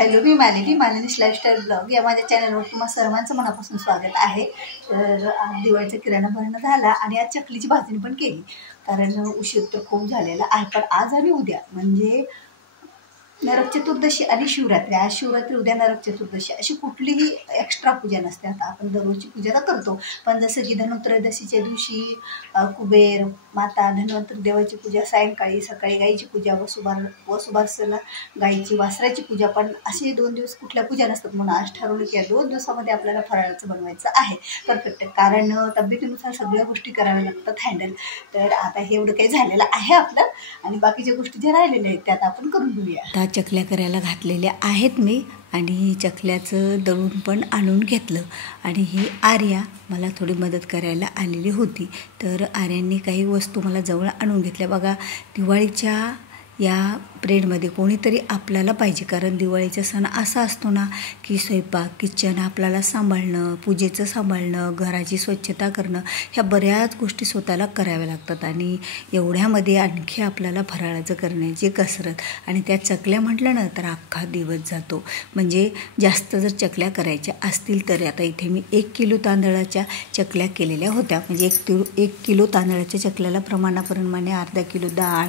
Hello, मी मालिनी's lifestyle blog या माझ्या चॅनलवर तुम्हा सर्वांचं मनापासून स्वागत आहे। तर आज दिवाळीचा किराणा भरणं झाला आणि आज चकलीची भाजणी पण केली, कारण उशीर तर खूप झालेला आहे। पण आज आणि उद्या म्हणजे नरक चतुर्दशी आणि शिवरात्री, आज शिवरात्री उद्या नरक चतुर्दशी, अशी कुठलीही एक्स्ट्रा पूजा नसते। आता आपण दररोजची पूजा तर करतो, पण जसं की धनत्रयोदशीच्या दिवशी कुबेर माता धन्वंतरी देवाची पूजा सायंकाळी, सकाळी गाईची पूजा, वसुबारसेला गाईची वासराची पूजा, पण असे 2 दिवस कुठल्या पूजा नसतात। म्हणून आज ठरवलं की या 2 दिवसामध्ये आपल्याला फराळाचं बनवायचं आहे परफेक्ट, कारण तब्येतीनुसार सगळ्या गोष्टी कराव्या लागतात हँडल। तर आता हे एवढं काही झालेलं आहे आपलं, आणि बाकीच्या गोष्टी ज्या राहिलेल्या आहेत त्यात आपण करून घेऊया। चकल्या करायला घातलेल्या आहेत मी, आणि चकल्याचं दळून पण आणून घेतलं, आणि ही आर्या मला थोडी मदत करायला आलेली होती। तर आर्यांनी काही वस्तू मला जवळ आणून घेतल्या। बघा, दिवाळीच्या या पिरियडमध्ये कोणीतरी आपल्याला पाहिजे, कारण दिवाळीचा सण असा असतो ना की स्वयंपाक, किचन आपल्याला सांभाळणं, पूजेचं सांभाळणं, घराची स्वच्छता करणं, ह्या बऱ्याच गोष्टी स्वतःला कराव्या लागतात, आणि एवढ्यामध्ये आणखी आपल्याला फराळाचं करण्याची कसरत, आणि त्या चकल्या म्हटलं ना तर अख्खा दिवस जातो। म्हणजे जास्त जर चकल्या करायच्या असतील तर आता इथे मी 1 किलो तांदळाच्या चकल्या केलेल्या होत्या। म्हणजे 1 किलो तांदळाच्या चकल्याला प्रमाणाप्रमाणे अर्धा किलो डाळ,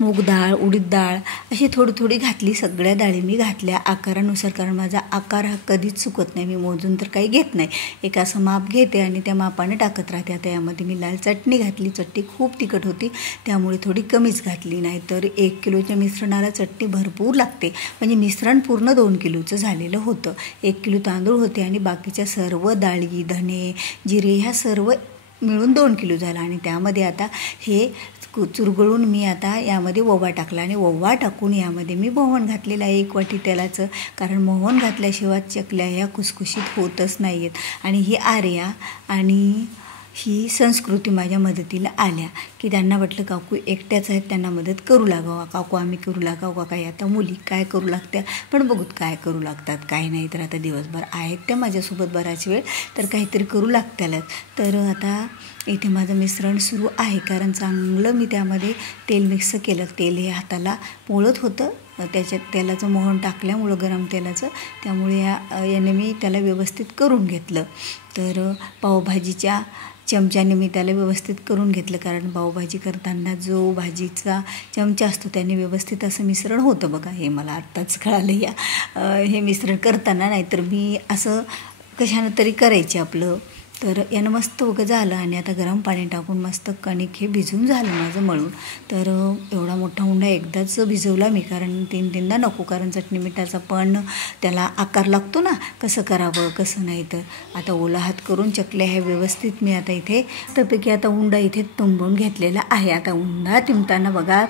मूग डाळ, उडीद डाळ अशी थोडी थोडी घातली। सगळ्या डाळी मी घातल्या आकारानुसार, कारण माझा आकार हा कधीच चुकत नाही, मी मोजून तर काही घेत नाही, एक असं माप घेते आणि त्या मापाने टाकत राहते। आता यामध्ये मी लाल चटणी घातली, चटणी खूप तिखट होती त्यामुळे थोडी कमीच घातली, नाही तर 1 किलोच्या मिश्रणाला चटणी भरपूर लागते। म्हणजे मिश्रण पूर्ण 2 किलोचं झालेलं होतं। 1 किलो तांदूळ होते आणि बाकीच्या सर्व डाळी, धणे, जिरे ह्या सर्व मिळून 2 किलो झाला, आणि त्यामध्ये आता हे चुरगळून मी आता यामध्ये ओवा टाकला, आणि ओवा टाकून यामध्ये मी मोहन घातलेलं आहे 1 वाटी तेलाचं, कारण मोहन घातल्याशिवाय चकल्या ह्या खुसखुशीत होतच नाही आहेत। आणि ही आर्या आणि ही संस्कृती माझ्या मदतीला आल्या, की त्यांना वाटलं काकू एकट्याच आहेत, त्यांना मदत करू लागावा, काकू आम्ही करू लागावं का, काही आता मुली काय करू लागत्या, पण बघूत काय करू लागतात काय नाही। तर आता दिवसभर आहेत त्या माझ्यासोबत बराच वेळ, तर काहीतरी करू लागत्यालच। तर आता इथे माझं मिश्रण सुरू आहे, कारण चांगलं मी त्यामध्ये तेल मिक्स केलं। तेल हे हाताला पोळत होतं, त्याच्यात तेलाचं मोहन टाकल्यामुळं गरम तेलाचं, त्यामुळे याने मी त्याला व्यवस्थित करून घेतलं। तर पावभाजीच्या चमच्याने मी त्याला व्यवस्थित करून घेतलं, कारण पावभाजी करताना जो भाजीचा चमचा असतो त्याने व्यवस्थित असं मिश्रण होतं। बघा, हे मला आत्ताच कळालं हे मिश्रण करताना, नाहीतर मी असं कशानं तरी करायचे आपलं। तर यानं मस्त वगैरे झालं, आणि आता गरम पाणी टाकून मस्त कणिक हे भिजून झालं माझं मळून। तर एवढा मोठा उंडा एकदाच भिजवला मी, कारण 3-3दा नको, कारण चटणी मिठाचा पण त्याला आकार लागतो ना, कसं करावं कसं नाही। तर आता ओला हात करून चकल्या ह्या व्यवस्थित मी आता इथे त्यापैकी आता उंडा इथे तुंबवून घेतलेला आहे। आता उंडा तिंबताना बघा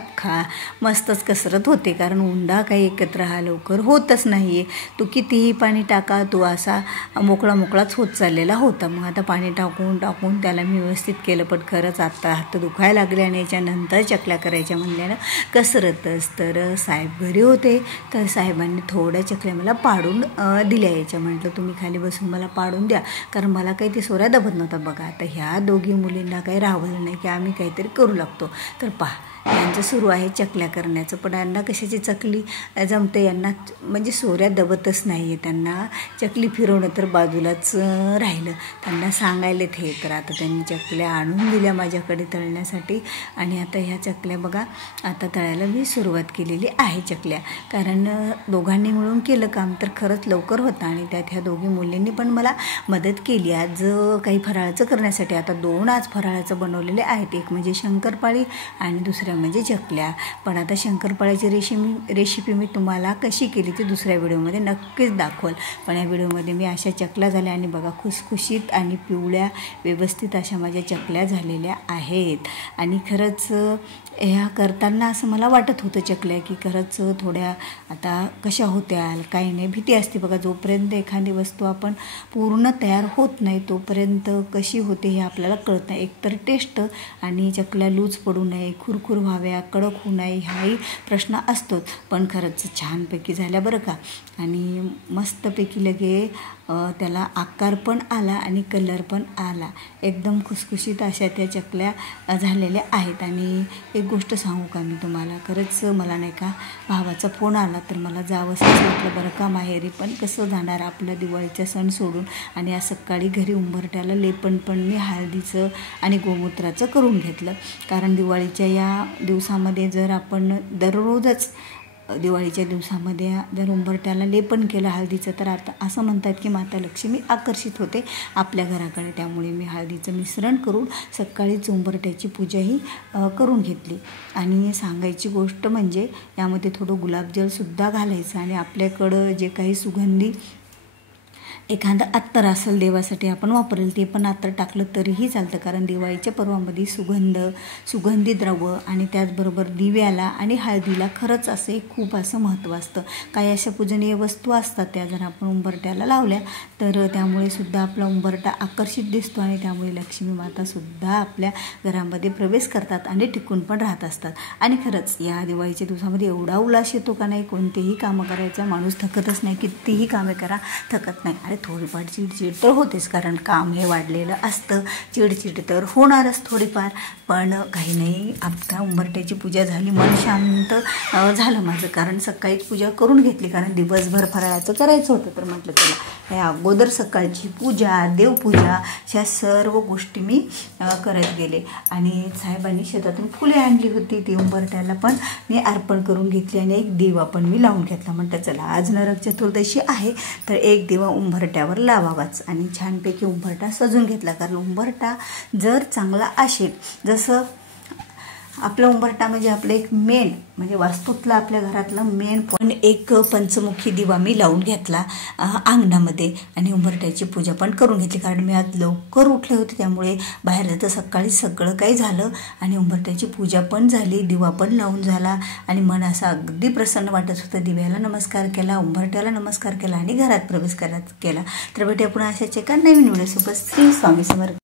मस्तच कसरत होते, कारण उंडा काही एकत्र हा लवकर होतच नाही आहे। तो कितीही पाणी टाका, तो असा मोकळाच होत चाललेला होता। मग आता पाणी टाकून त्याला मी व्यवस्थित केलं, पण खरंच आता हात दुखायला लागले, आणि याच्यानंतर चकल्या करायच्या म्हणल्यानं कसरतच। तर साहेब घरी होते, तर साहेबांनी थोड्या चकल्या मला पाडून दिल्या याच्या, म्हटलं तुम्ही खाली बसून मला पाडून द्या, कारण मला काही ते सोऱ्या दबत नव्हता। बघा, आता ह्या दोघी मुलींना काही राहवलं नाही की आम्ही काहीतरी करू लागतो। तर पहा, यांचं सुरू आहे चकल्या करण्याचं, पण यांना कशाची चकली जमते, यांना म्हणजे सोऱ्या दबतच नाही आहे, त्यांना चकली फिरवणं तर बाजूलाच राहिलं, त्यांना सांगायला हे। तर आता त्यांनी चकल्या आणून दिल्या माझ्याकडे तळण्यासाठी, आणि आता ह्या चकल्या बघा आता तळायला मी सुरुवात केलेली आहे चकल्या, कारण दोघांनी मिळून केलं काम तर खरंच लवकर होतं, आणि त्यात ह्या दोघी मुलींनी पण मला मदत केली आज काही फराळाचं करण्यासाठी। आता 2 आज फराळाचं बनवलेले आहेत, एक म्हणजे शंकरपाळी आणि दुसऱ्या म्हणजे चकल्या। पण आता शंकरपाळ्याची रेसिपी मी तुम्हाला कशी केली ती दुसऱ्या व्हिडिओमध्ये नक्कीच दाखवल, पण या व्हिडिओमध्ये मी अशा चकल्या झाल्या, आणि बघा खुसखुशीत आणि पिवळ्या व्यवस्थित अशा माझ्या चकल्या झालेल्या आहेत। आणि खरंच ह्या करताना असं मला वाटत होतं चकल्या की खरंच थोड्या आता कशा होत्या काही नाही, भीती असते बघा, जोपर्यंत एखादी वस्तू आपण पूर्ण तयार होत नाही तोपर्यंत कशी होते हे आपल्याला कळत नाही। एकतर टेस्ट, आणि चकल्या लूज पडू नये, खुरखुर व्हाव्या, कडक होऊ नये हाही प्रश्न असतोच. पण खरंच छानपैकी झाल्या बरं का. आणि मस्तपैकी लगे त्याला आकार पण आला आणि कलर पण आला. एकदम खुसखुशीत अशा त्या चकल्या झालेल्या आहेत. आणि एक गोष्ट सांगू का मी तुम्हाला, खरंच मला नाही का भावाचा फोन आला तर मला जावंसंच वाटलं बरं का माहेरी. पण कसं जाणार आपलं दिवाळीचा सण सोडून. आणि आज सकाळी घरी उंबरठ्याला लेपन पण मी हळदीचं आणि गोमूत्राचं करून घेतलं. कारण दिवाळीच्या या दिवसामध्ये जर आपण दररोजच दिवाळीच्या दिवसामध्ये जर उंबरठ्याला लेपन केलं हळदीचं तर आता असं म्हणतात की माता लक्ष्मी आकर्षित होते आपल्या घराकडे. त्यामुळे मी हळदीचं मिश्रण करून सकाळीच उंबरठ्याची पूजाही करून घेतली. आणि सांगायची गोष्ट म्हणजे यामध्ये थोडं गुलाबजलसुद्धा घालायचं. आणि आपल्याकडं जे काही सुगंधी एखादं अत्तर असेल देवासाठी आपण वापरेल ते पण अत्तर टाकलं तरीही चालतं. कारण दिवाळीच्या पर्वामध्ये सुगंधी द्रव्य आणि त्याचबरोबर दिव्याला आणि हळदीला खरंच असं खूप असं महत्त्व असतं. काही अशा पूजनीय वस्तू असतात त्या जर आपण उंबरठ्याला लावल्या तर त्यामुळे सुद्धा आपला उंबरठा आकर्षित दिसतो. आणि त्यामुळे लक्ष्मी मातासुद्धा आपल्या घरामध्ये प्रवेश करतात आणि टिकून पण राहत असतात. आणि खरंच या दिवाळीच्या दिवसामध्ये एवढा उल्हास येतो का नाही, कोणतेही कामं करायचा माणूस थकतच नाही. कितीही कामे करा थकत नाही. अरे थोडीफार चिडचिड तर होतेच कारण काम हे वाढलेलं असतं. चिडचिड तर होणारच थोडीफार. पण काही नाही, आता उंबरठ्याची पूजा झाली, मन शांत झालं माझं. कारण सकाळीच पूजा करून घेतली कारण दिवसभर फराळाचं करायचं होतं. तर म्हटलं चला या अगोदर सकाळची पूजा, देवपूजा ह्या सर्व गोष्टी मी करत गेले. आणि साहेबांनी शेतातून फुले आणली होती ती उंबरठ्याला पण मी अर्पण करून घेतली. आणि एक दिवा पण मी लावून घेतला. म्हटलं चला आज नरक चतुर्दशी आहे तर एक दिवा उंबरठ्यावर लावावाच. आणि छानपैकी उंबरठा सजून घेतला. कारण उंबरठा जर चांगला असेल, जसं आपला उंबरठा म्हणजे आपलं एक मेन म्हणजे वास्तूतला आपल्या घरातला मेन पण एक पंचमुखी दिवा मी लावून घेतला अंगणामध्ये. आणि उंबरठ्याची पूजा पण करून घेतली. कारण मी आज लवकर उठले होते त्यामुळे बाहेर जातं सकाळी सगळं काही झालं. आणि उंबरठ्याची पूजा पण झाली, दिवा पण लावून झाला. आणि मन असं अगदी प्रसन्न वाटत होतं. दिव्याला नमस्कार केला, उंबरठ्याला नमस्कार केला आणि घरात प्रवेश केला. तर भेटूया पुन्हा अशाच एका नवीन व्हिडिओसोबत. श्री स्वामी समर्थ.